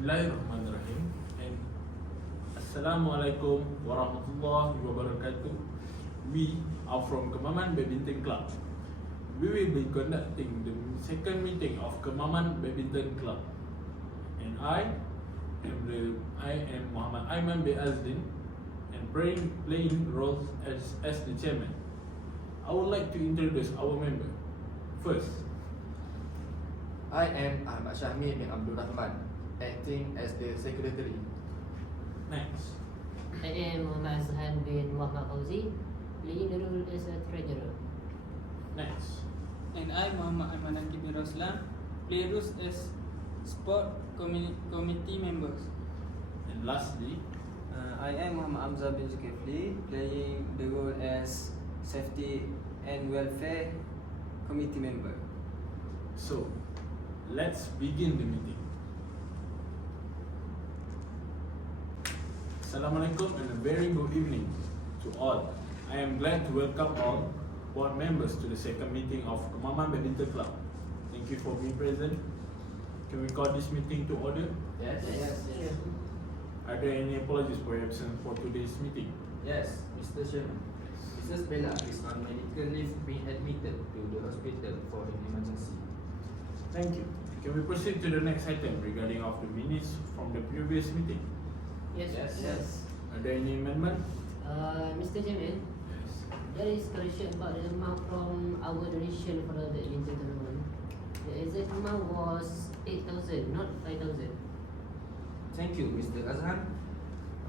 Bismillahirrahmanirrahim and Assalamualaikum warahmatullahi wabarakatuh. We are from Kemaman Badminton Club. We will be conducting the second meeting of Kemaman Badminton Club, and I am Muhammad Aiman bin Azdin and playing roles as the chairman. I would like to introduce our member. First, I am Ahmad Syahmi bin Abdul Rahman, acting as the secretary. next, I am Muhammad Azhan bin Muhammad Fauzi, playing the role as a treasurer. next, And I, Muhammad Aiman bin Roslan, play roles as sport committee members. and lastly, I am Muhammad Hamzah bin Zulkifli, playing the role as safety and welfare committee member. so let's begin the meeting. Assalamualaikum and a very good evening to all. I am glad to welcome all board members to the second meeting of Kemaman Badminton Club. Thank you for being present. Can we call this meeting to order? Yes. Are there any apologies for your absence for today's meeting? Yes, Mr. Sherman. Mrs. Bella is on medical leave being admitted to the hospital for an emergency. Thank you. Can we proceed to the next item regarding of the minutes from the previous meeting? Yes. Are there any amendments? Mr. Chairman, Yes. there is correction about the amount from our donation for the badminton tournament. The exact amount was 8,000, not 5,000. Thank you, Mr. Azhan.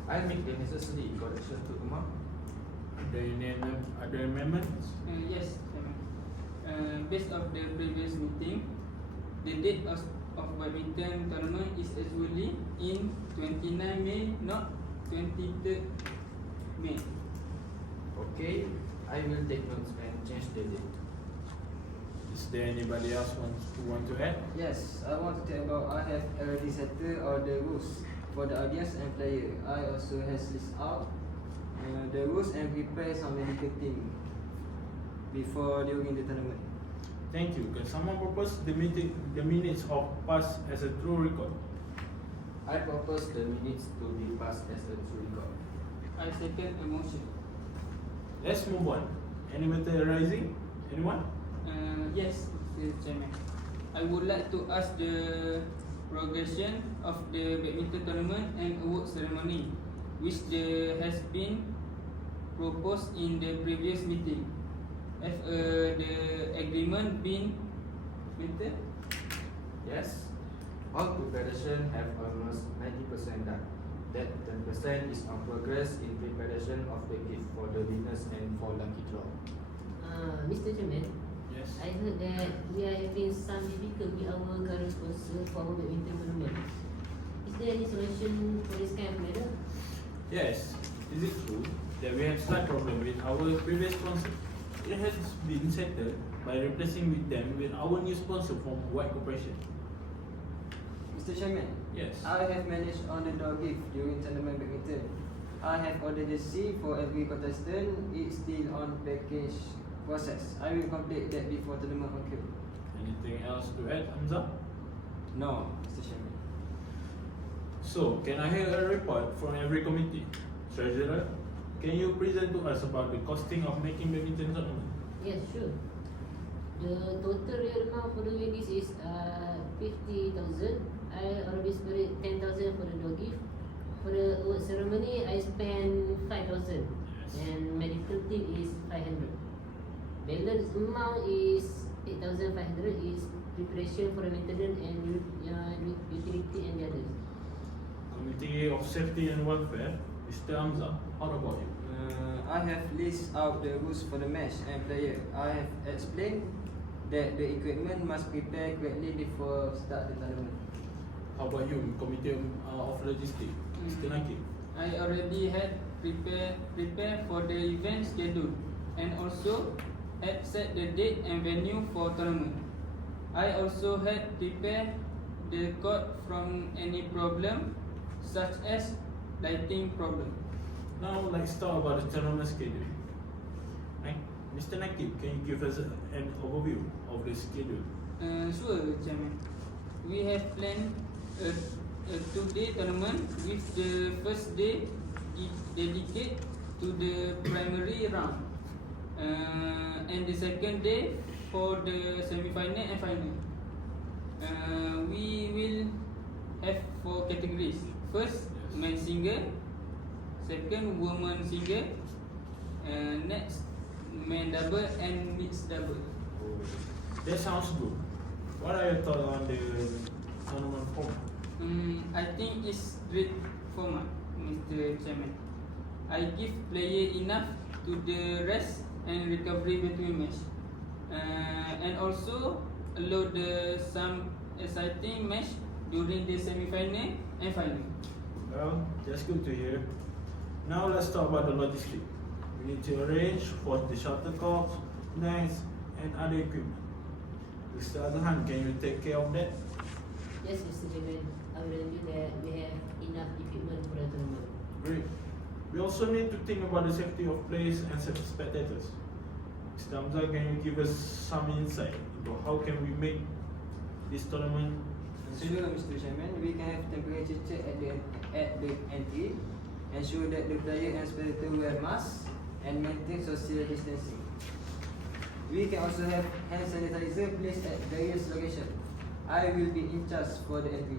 I'll make the necessary correction to amount. Are there any other amendments? Yes, Chairman. Based on the previous meeting, the date of badminton tournament is usually in 29 May, not 23rd May. Okay, I will take notes and change the date. Is there anybody else who want to add? Yes, I want to tell about I have already settled all the rules for the audience and player. I also has list out the rules and prepare some medical team before during the tournament. Thank you. Can someone propose the minutes of pass as a true record? I propose the minutes to be passed as a true record. I second the motion. Let's move on. Any matter arising? Anyone? Yes, Mr. Chairman. I would like to ask the progression of the badminton tournament and award ceremony, which has been proposed in the previous meeting. Have the agreement been met? Yes, all preparation have almost 90% done. That 10% is on progress in preparation of the gift for the winners and for lucky draw. Mr. Chairman, Yes. I heard that we are having some difficulty with our current sponsor for our badminton tournament. Is there any solution for this kind of matter? Yes. Is it true that we have slight problem with our previous sponsor? It has been settled by replacing with them with our new sponsor from White Corporation. Mr. Chairman, Yes. I have managed on the door gift during tournament badminton. I have ordered the jersey for every contestant. It's still on package process. I will complete that before tournament occur. Anything else to add, Hamza? No, Mr. Chairman. So, can I hear a report from every committee? Treasurer, can you present to us about the costing of making badminton tournament? Yes, sure. The total real amount for doing this is 50,000. I already spent 10,000 for the door gift. For the award ceremony, I spent 5,000, Yes. and medical team is 500. Balance amount is 8,500 is preparation for the maintenance and utility and the others. Committee of Safety and Welfare, Mr. Hamza, how about you? I have list out the rules for the match and player. I have explained that the equipment must prepare correctly before start the tournament. How about you, Committee of Logistics, Mr. Nakib? I already had prepare for the event schedule and also had set the date and venue for tournament. I also had prepared the court from any problem such as lighting problem. Now let's talk about the tournament schedule. Mr. Nakib, can you give us an overview of the schedule? Sure, Chairman. We have planned a a 2-day tournament with the first day dedicated to the primary round, and the second day for the semi-final and final. We will have 4 categories. First, men single. Second, woman single. Next, men double and mixed double. That sounds good. What are your thoughts on the tournament format? I think it's great format, Mr. Chairman. I give player enough to the rest and recovery between match, and also allow some exciting match during the semi-final and final. Well, that's good to hear. Now let's talk about the logistics. We need to arrange for the shuttlecocks, nets, and other equipment. Mr. Azhan, can you take care of that? Yes, Mr. Chairman. I will ensure that we have enough equipment for the tournament. Great. We also need to think about the safety of players and spectators. Mr. Hamzah, can you give us some insight into how can we make this tournament safe? Sure, Mr. Chairman. We can have temperature check at the entry, ensure that the player and spectator wear masks and maintain social distancing. We can also have hand sanitizer placed at various locations. I will be in charge for the entry.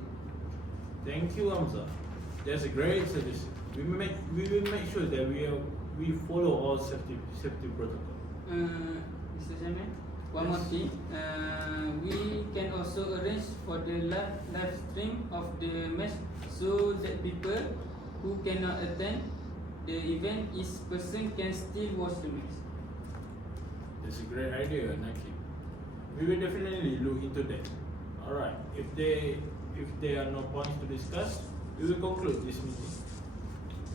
Thank you, Hamzah. That's a great suggestion. We will make sure that we follow all safety protocol. Mr. Chairman, one more thing. We can also arrange for the live stream of the match so that people who cannot attend the event can still watch the match. That's a great idea, Naki. We will definitely look into that. Alright, if there are no points to discuss, we will conclude this meeting.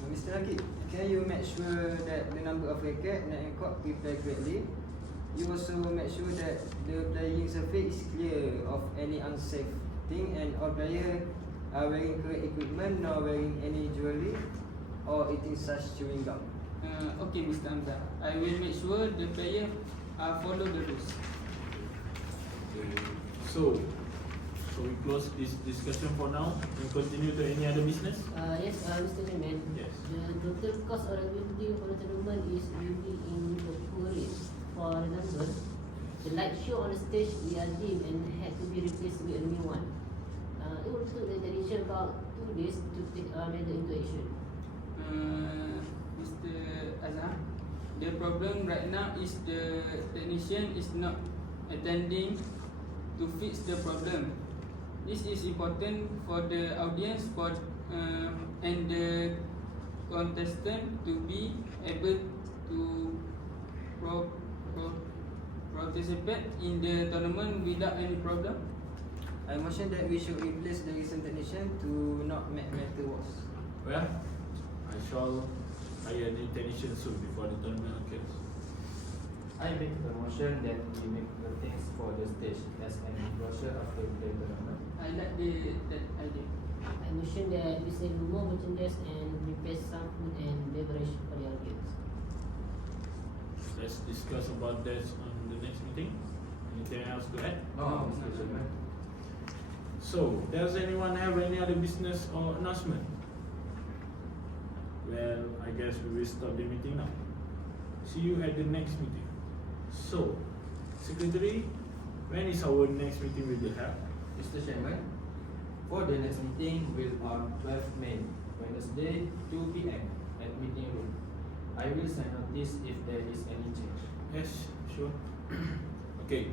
Mr. Rakib, can you make sure that the number of racket, net and court prepare correctly? You also make sure that the playing surface is clear of any unsafe thing and all players are wearing correct equipment, not wearing any jewelry or eating such chewing gum. Okay, Mr. Hamzah. I will make sure the player follow the rules. So we close this discussion for now and continue to any other business? Yes, Mr. Chairman. Yes. The total cost of the building for the tournament is really in the poor range. For example, the light show on the stage we are dim and had to be replaced with a new one. It will took the technician about 2 days to take matter into action. Mr. Azhar, the problem right now is the technician is not attending to fix the problem. This is important for the audience and the contestant to be able to participate in the tournament without any problem. I mentioned that we should replace the recent technician to not make matter worse. Well, I shall hire a new technician soon before the tournament occurs. I make the motion that we make the things for the stage as an enclosure after the tournament. I like that idea. I mentioned that we sell more merchandise and prepare some food and beverage for the audience. Let's discuss about that on the next meeting. Anything else to add? No, Mr. Chairman. So, does anyone have any other business or announcement? Well, I guess we will stop the meeting now. See you at the next meeting. So, Secretary, when is our next meeting we will have? Mr. Chairman, for the next meeting will on 12th May, Wednesday, 2 p.m. at meeting room. I will send notice if there is any change. Yes, sure. Okay,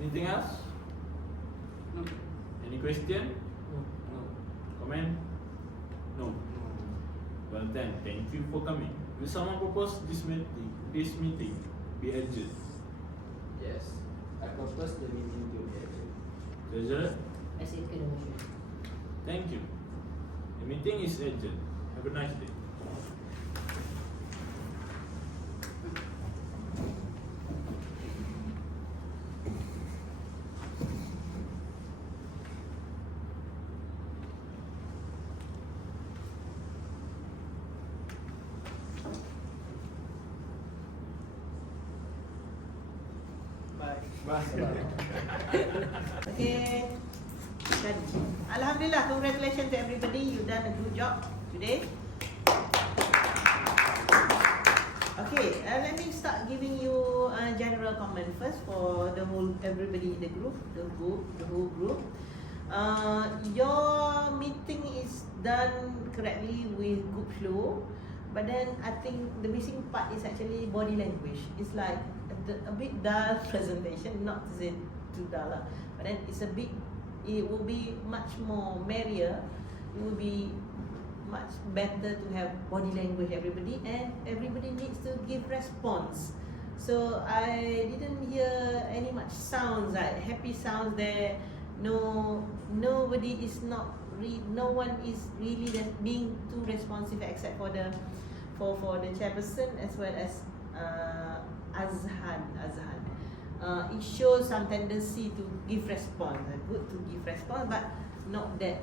anything else? No. Any question? No. Comment? No. Well then, thank you for coming. Will someone propose this meeting be adjourned? Yes, I propose the meeting to be adjourned. Treasurer? I second the motion. Thank you. The meeting is adjourned. Have a nice day. Bye. Okay. Tadi. Alhamdulillah, congratulations to everybody. You've done a good job today. Okay, let me start giving you a general comment first for the whole everybody in the group, the whole group. Your meeting is done correctly with good flow, but then I think the missing part is actually body language. It's like a bit dull presentation, not to say too dull lah, but then it will be much more merrier. It will be much better to have body language everybody, and everybody needs to give response. So I didn't hear any much sounds like happy sounds there. Nobody is no one is really being too responsive except for the chairperson as well as Azhan. It shows some tendency to give response, good to give response, but not that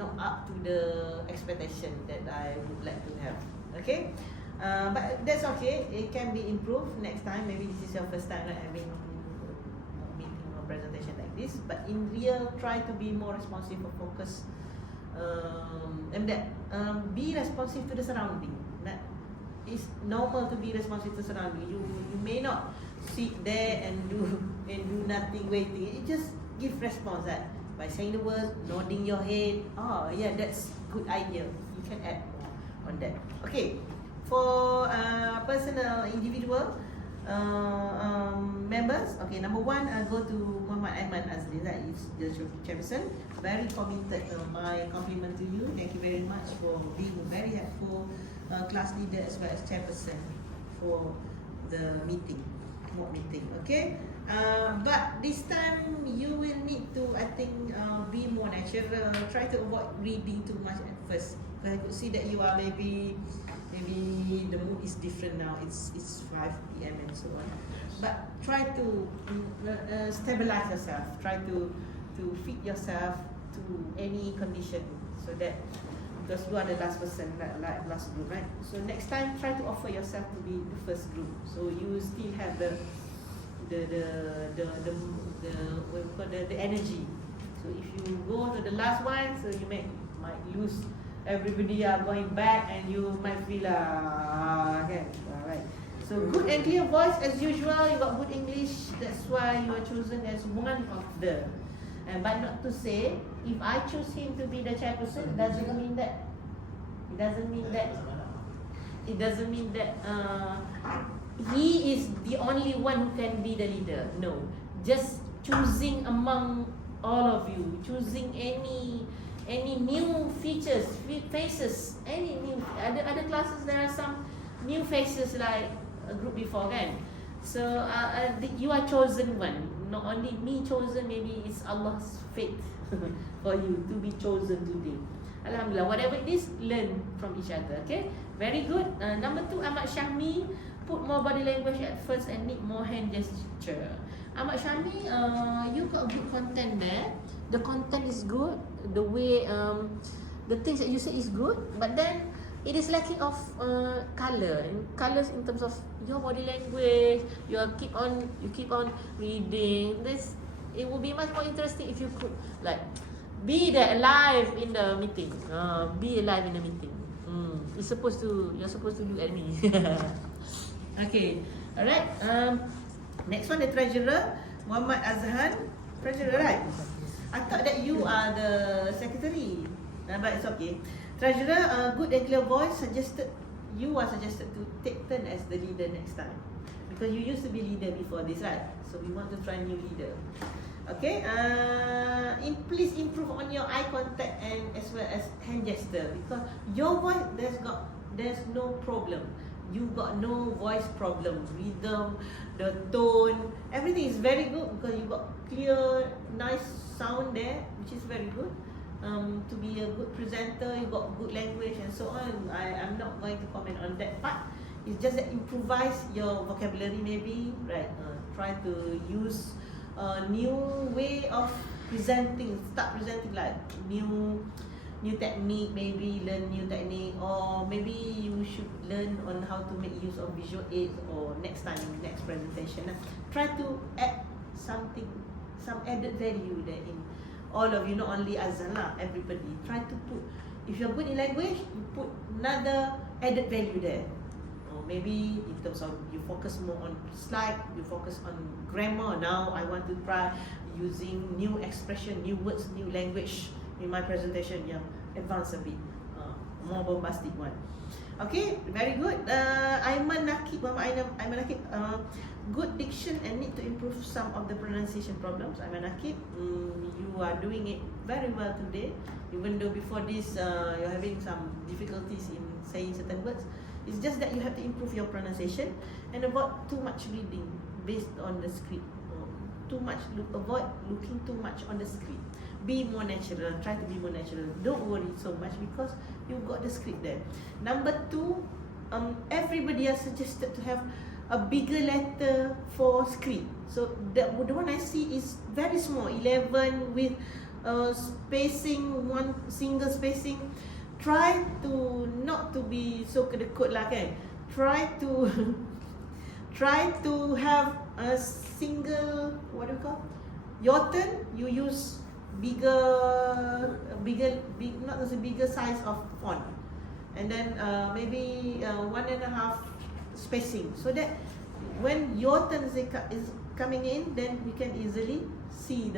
not up to the expectation that I would like to have. Okay, but that's okay. It can be improved next time. Maybe this is your first time having a meeting or presentation like this. But in real, try to be more responsive or focused, and that be responsive to the surrounding. That it's normal to be responsive to surrounding. You may not sit there and do nothing waiting. You just give response by saying the words, nodding your head. Oh yeah, that's good idea. You can add more on that. Okay, for personal individual members. Okay, number one, I go to Muhammad Aiman Azli. That is the chairperson. Very committed. My compliment to you. Thank you very much for being a very helpful class leader as well as chairperson for the meeting. Okay, but this time you will need to, I think, be more natural. Try to avoid reading too much at first. I could see that you are maybe the mood is different now. It's 5 p.m. and so on. But try to stabilize yourself. Try to fit yourself to any condition, so that, because you are the last person, like last group, right? So next time, try to offer yourself to be the first group, so you still have the energy. So if you go to the last one, so you might lose. Everybody are going back, and you might feel okay, alright. So good and clear voice as usual. You got good English. That's why you are chosen as one of the. But not to say, if I choose him to be the chairperson, it doesn't mean that he is the only one who can be the leader. No, just choosing among all of you, choosing any new features, faces, any new other classes. There are some new faces like a group before, kan? So you are chosen one. Not only me chosen, maybe it's Allah's fate for you to be chosen today. Alhamdulillah, whatever it is, learn from each other. Okay, very good. Number 2, Ahmad Syahmi, put more body language at first and need more hand gesture. Ahmad Syahmi, you got good content there. The content is good. The way the things that you say is good, but then it is lacking of colors in terms of your body language. You keep on reading this. It would be much more interesting if you could like be there alive in the meeting. Be alive in the meeting. You're supposed to look at me. Okay, alright. Next one, the treasurer, Muhammad Azhan. Treasurer, right? I thought that you are the secretary, but it's okay. Treasurer, good and clear voice. You are suggested to take turn as the leader next time, because you used to be leader before this, right? So we want to try new leader. Okay. Please improve on your eye contact and as well as hand gesture, because your voice there's no problem. You got no voice problem. Rhythm, the tone, everything is very good because you got clear, nice sound there, which is very good. To be a good presenter, you got good language and so on. I'm not going to comment on that part. It's just that improvise your vocabulary maybe, right? Try to use a new way of presenting. Start presenting like new technique, maybe learn new technique, or maybe you should learn on how to make use of visual aids, or next time, next presentation. Try to add something, some added value there in all of you, not only Azal lah, everybody. Try to put, if you're good in language, you put another added value there. Or maybe in terms of you focus more on slide, you focus on grammar. Now I want to try using new expression, new words, new language in my presentation yang advanced a bit, more bombastic one. Okay, very good. Aiman Nakib, Aiman Nakib, good diction and need to improve some of the pronunciation problems. Aiman Nakib, you are doing it very well today. Even though before this you're having some difficulties in saying certain words, it's just that you have to improve your pronunciation and avoid too much reading based on the script. Avoid looking too much on the script. Be more natural. Try to be more natural. Don't worry so much because you've got the script there. Number 2, everybody has suggested to have a bigger letter for script. So the one I see is very small, 11 with spacing, one single spacing. Try to not to be so kedekut lah kan. Try to have a single, what do you call? Your turn, you use not as a bigger size of font, and then maybe 1.5 spacing, so that when your turn is coming in, then we can easily see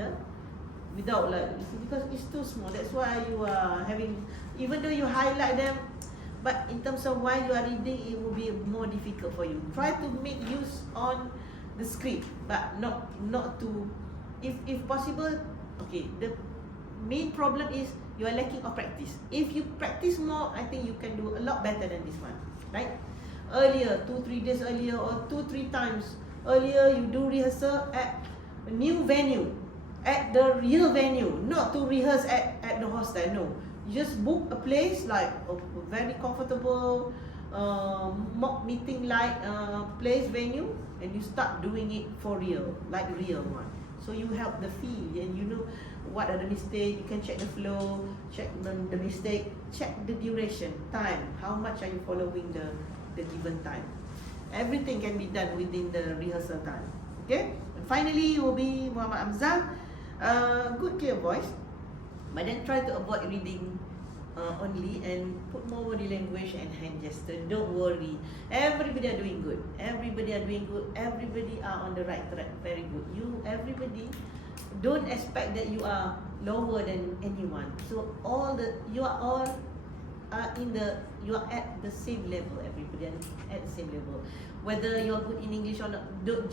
without because it's too small. That's why you are having, even though you highlight them, but in terms of while you are reading, it will be more difficult for you. Try to make use on the script, but not to, if possible. Okay, the main problem is you are lacking of practice. If you practice more, I think you can do a lot better than this one, right? Earlier, 2-3 days earlier, or 2-3 times earlier, you do rehearsal at a new venue, at the real venue, not to rehearse at the hostel. No, you just book a place like a very comfortable mock meeting like place venue, and you start doing it for real, like real one. So you have the feel and you know what are the mistakes. You can check the flow, check the mistake, check the duration, time. How much are you following the given time? Everything can be done within the rehearsal time. Okay. And finally will be Muhammad Amzal. Good clear voice, but then try to avoid reading only and put more body language and hand gesture. Don't worry, everybody are doing good. Everybody are doing good. Everybody are on the right track. Very good. Everybody, don't expect that you are lower than anyone. So you are you are at the same level. Everybody at the same level. Whether you're good in English or not, don't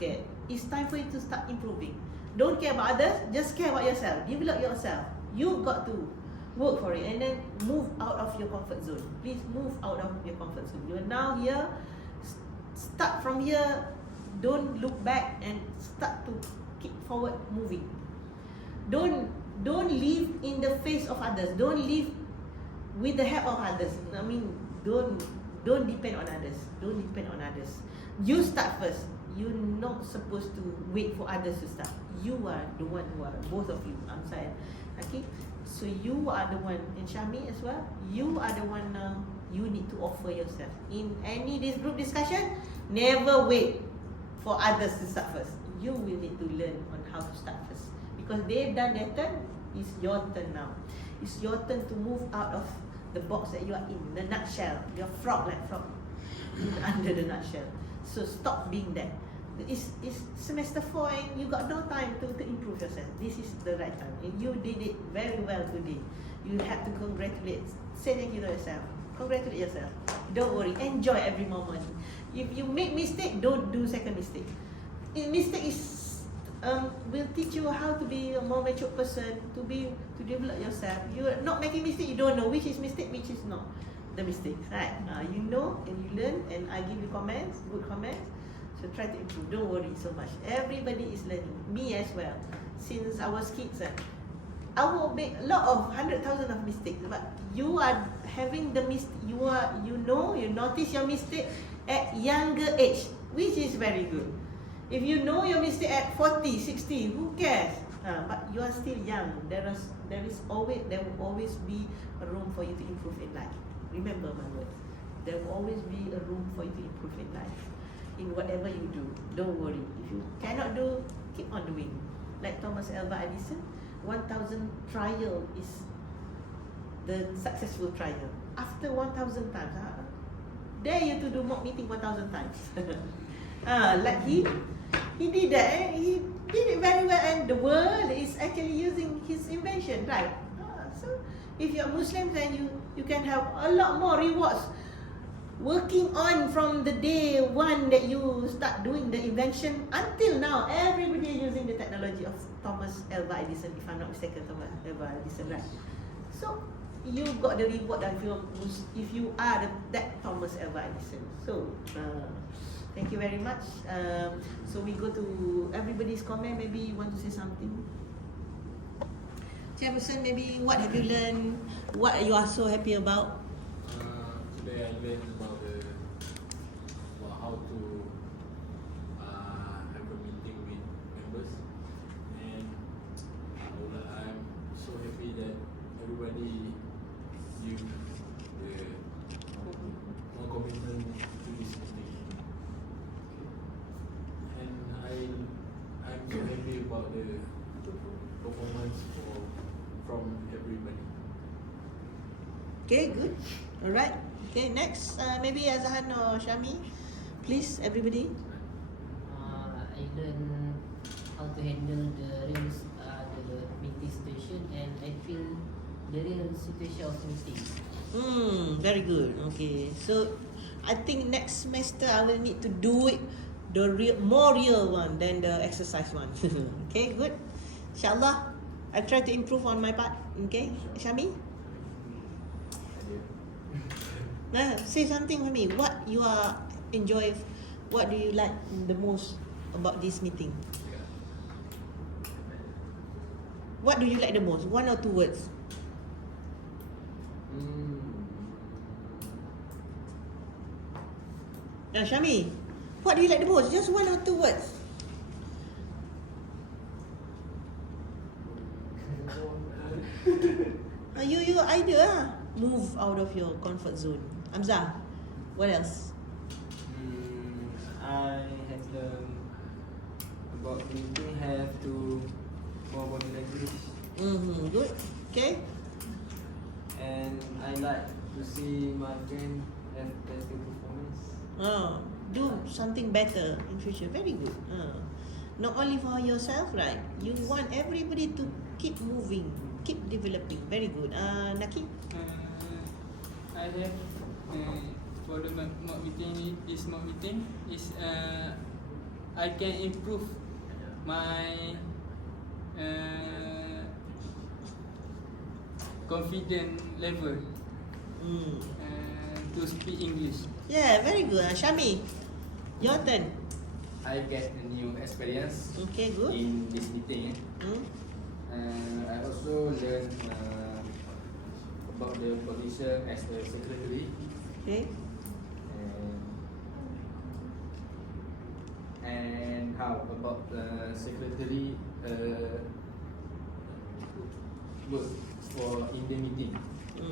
care. It's time for you to start improving. Don't care about others. Just care about yourself. Develop yourself. You've got to work for it and then move out of your comfort zone. Please move out of your comfort zone. You are now here. Start from here. Don't look back and start to keep forward moving. Don't live in the face of others. Don't live with the help of others. I mean, don't depend on others. Don't depend on others. You start first. You're not supposed to wait for others to start. You are the one who are, both of you, Amsal. Okay, so you are the one, and Syami as well. You are the one now. You need to offer yourself in any this group discussion. Never wait for others to start first. You will need to learn on how to start first, because they've done their turn. It's your turn now. It's your turn to move out of the box that you are in, the nutshell. You're frog under the nutshell. So stop being that. It's semester 4 and you got no time to improve yourself. This is the right time, and you did it very well today. You have to congratulate. Say thank you to yourself. Congratulate yourself. Don't worry. Enjoy every moment. If you make mistake, don't do second mistake. Mistake is will teach you how to be a more mature person, to develop yourself. You are not making mistake. You don't know which is mistake, which is not the mistakes, right? You know and you learn, and I give you comments, good comments. So try to improve. Don't worry so much. Everybody is learning. Me as well. Since I was kids, I will make a lot of 100,000 of mistakes. But you are having the mistake. You notice your mistake at younger age, which is very good. If you know your mistake at 40, 60, who cares? But you are still young. There will always be a room for you to improve in life. Remember my words. There will always be a room for you to improve in life. In whatever you do, don't worry. If you cannot do, keep on doing. Like Thomas Alva Edison, 1,000 trial is the successful trial. After 1,000 times, dare you to do mock meeting 1,000 times. Like he did that. He did it very well, and the world is actually using his invention, right? So if you're Muslim, then you can have a lot more rewards. Working on from the day one that you start doing the invention until now, everybody is using the technology of Thomas Alva Edison, if I'm not mistaken, Thomas Alva Edison, right? So you got the reward if you are that Thomas Alva Edison. So thank you very much. So we go to everybody's comment. Maybe you want to say something. Chairperson, maybe what have you learned? What you are so happy about? Today I learned about how to have a meeting with members, and I'm so happy that everybody give the more commitment to this meeting, and I'm so happy about the performance from everybody. Okay, good. All right. Okay, next, maybe Azhan or Shami, please, everybody. I learn how to handle the meeting situation, and I feel the real situation of meeting. Very good. Okay, so I think next semester I will need to do it more real one than the exercise one. Okay, good. Inshallah, I'll try to improve on my part. Okay, Shami. Say something for me. What you are enjoy? What do you like the most about this meeting? What do you like the most? 1 or 2 words? Now, Shami, what do you like the most? Just 1 or 2 words. You idea. Move out of your comfort zone. Hamzah, what else? I have learned about meeting have to more body language, Good. Okay. and I like to see my friend have better performance. Do something better in future. Very good. Not only for yourself, right? You want everybody to keep moving, keep developing. Very good. Naki? I have for the mock meeting. This mock meeting is I can improve my confident level to speak English. Yeah, very good. Shami, your turn. I get a new experience Okay, good. in this meeting. I also learned about the position as a secretary, Okay. and how about the secretary work for in the meeting.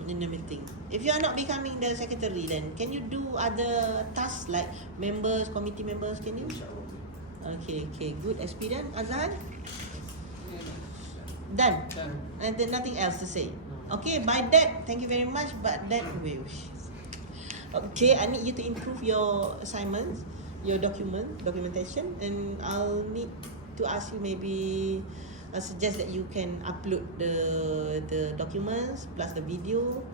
In the meeting. If you are not becoming the secretary, then can you do other tasks like members, committee members? Can you? Okay, good experience. Azhan? Done. Done. And then nothing else to say. Okay, by that, thank you very much. But that will. Okay, I need you to improve your assignments, your documentation, and I'll need to ask you maybe. I suggest that you can upload the documents plus the video,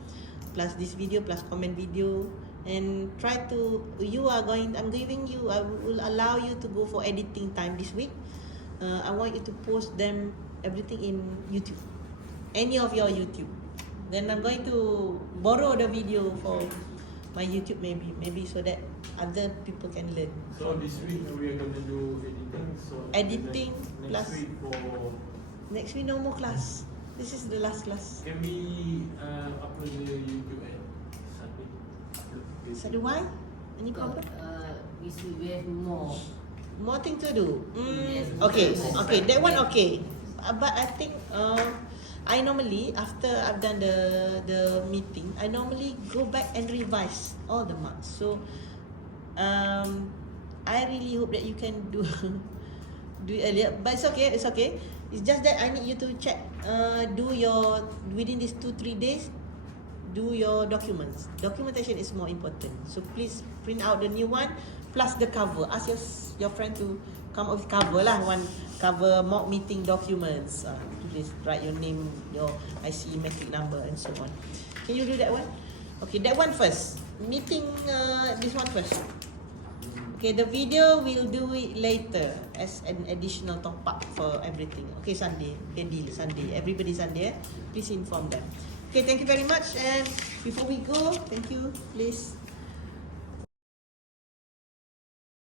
plus this video plus comment video, and try to. I will allow you to go for editing time this week. I want you to post them everything in YouTube, any of your YouTube. Then I'm going to borrow the video for my YouTube maybe so that other people can learn. So this week we are going to do editing. So Editing plus- next week Next week no more class. This is the last class. can we upload the YouTube at Sunday? So do why? Any problem? We have more thing to do. Yes, Okay, yes. okay, that one okay. But I think I normally after I've done the meeting, I normally go back and revise all the marks. So I really hope that you can do it earlier. But it's okay. It's just that I need you to check. Do your within these 2-3 days. Do your documents. Documentation is more important. So please print out the new one plus the cover. Ask your friend to come up with cover lah. One cover mock meeting documents. Please write your name, your IC matric number and so on. Can you do that one? Okay, that one first. Meeting this one first. Okay, the video we'll do it later as an additional top up for everything. Okay, Sunday. Okay, deal Sunday. Everybody Sunday. Please inform them. Okay, thank you very much. And before we go, thank you. Please.